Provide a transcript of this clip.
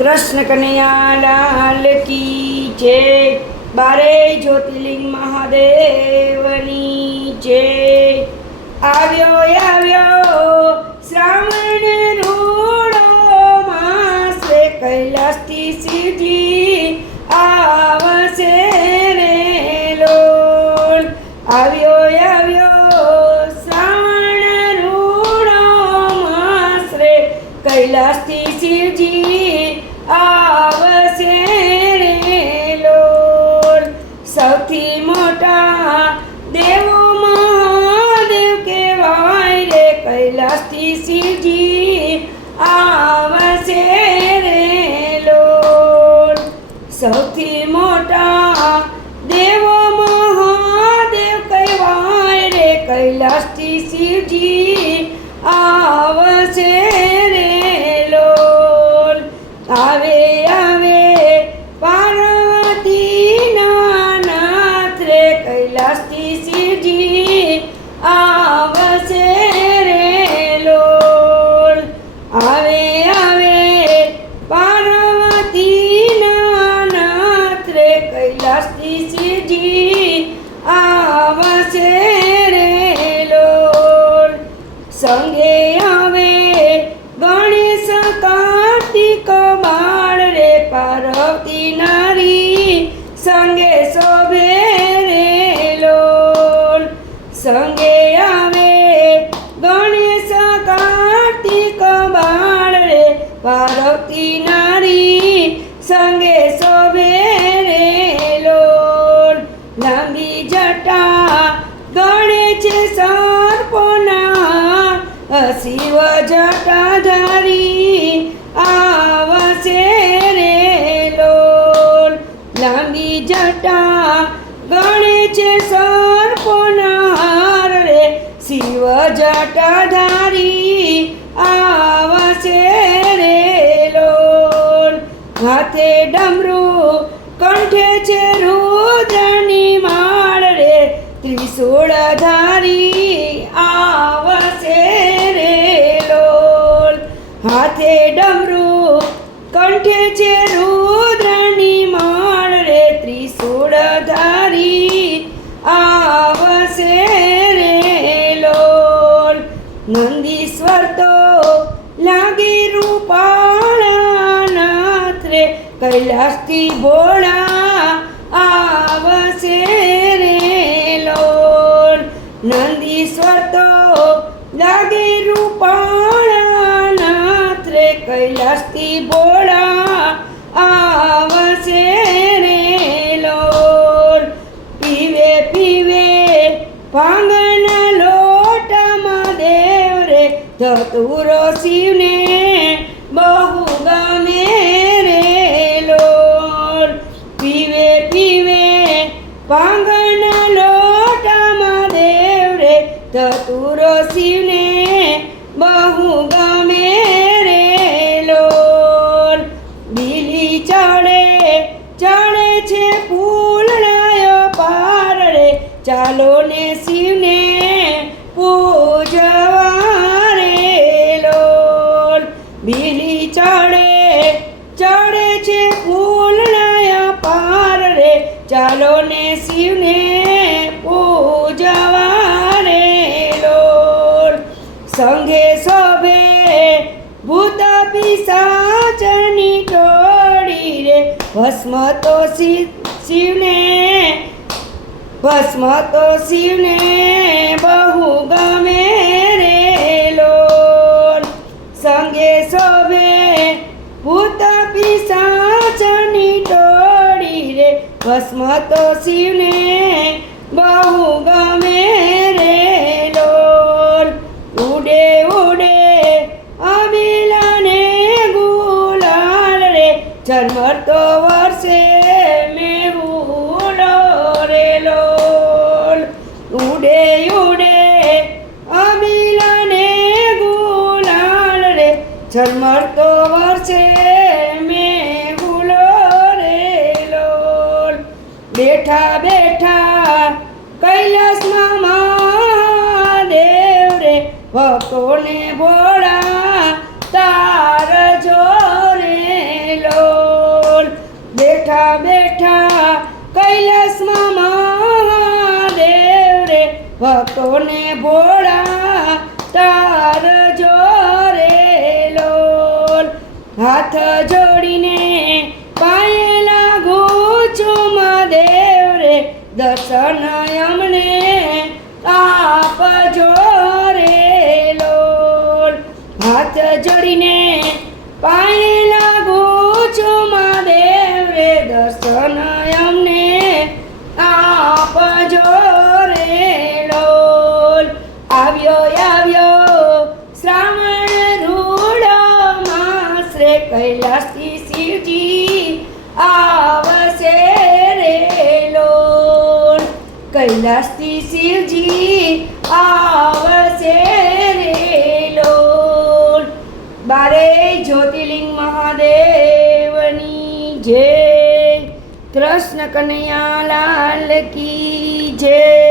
કૃષ્ણ કનૈયાલાલ કી જય. બારે જ્યોતિર્લિંગ મહાદેવની જય. આવ્યો આવ્યો, શ્રાવણ રૂડો માસે કૈલાસથી સીધી આવશે રે આવ્યો આવ્યો, શ્રાવણ રૂડો માસરે કૈલાસથી શિવજી આવશે રે લોલ. સૌથી મોટા દેવો મહાદેવ કહેવાય રે. કૈલાસથી શિવજી આવશે રે લોલ. સૌથી પાર્વતી નારી સંગે શોભે રે લોલ. લાંબી જટા ગણે છે સર્પોના. શિવ જટાધારી આવશે રે લોલ. લાંબી જટા ગણે છે સર્પોના. રે શિવ જટાધારી ડમરું કંઠે છે રુદ્રની માળ રે. ત્રિશુળ ધારી આવશે રે લોલ. હાથે ડમરું કંઠે છે રુદ્રની માળ રે. ત્રિશુળ ધારી આવશે રે લોલ. નંદીશ્વર તો લાગી નાથ રે કૈલાસથી ભોળા આવશે રે લોલ. નંદીશ્વર તો લાગે રૂપાણાનાથ રે, કૈલાસથી ભોળા આવશે રે લોલ. પીવે પીવે ભાંગના લોટમાં દેવ રે, ધતુરો શિવને બહુ ચાલો ને શિવને પૂજવા રે લોલ. બીલી ચડે ચડે છે ફૂલડાયો પાર રે. ચાલો ને શિવને પૂજવા રે લોલ. સંઘે શોભે ભૂત પિસાચની ટોળી રે. ભસ્મ તો શિવ શિવને ભસ્મ તો શિવને બહુ ગમે રે લોલ. સંગે શોભે ભૂત પિસાચની ટોળી રે. ભસ્મ તો શિવને બહુ ગમે બેઠા બેઠા કૈલાસમાં મહાદેવ રે ભક્તોને ભોળા તાર જો રે લોલ. બેઠા બેઠા કૈલાસમાં મહાદેવ રે ભક્તોને ભોળા તાર જો રે લોલ. હાથ જો જોડીને પાયે લાગુ છું મહાદેવ રે, દર્શન અમને આપજો રે લોલ આવ્યો આવ્યો શ્રાવણ રૂડો માસ રે કૈલાસથી શિવજી આવશે રે લોલ કૈલાસથી શિવજી આવશે બારે જ્યોતિર્લિંગ મહાદેવની જય. કૃષ્ણ કનૈયાલાલ કી જય.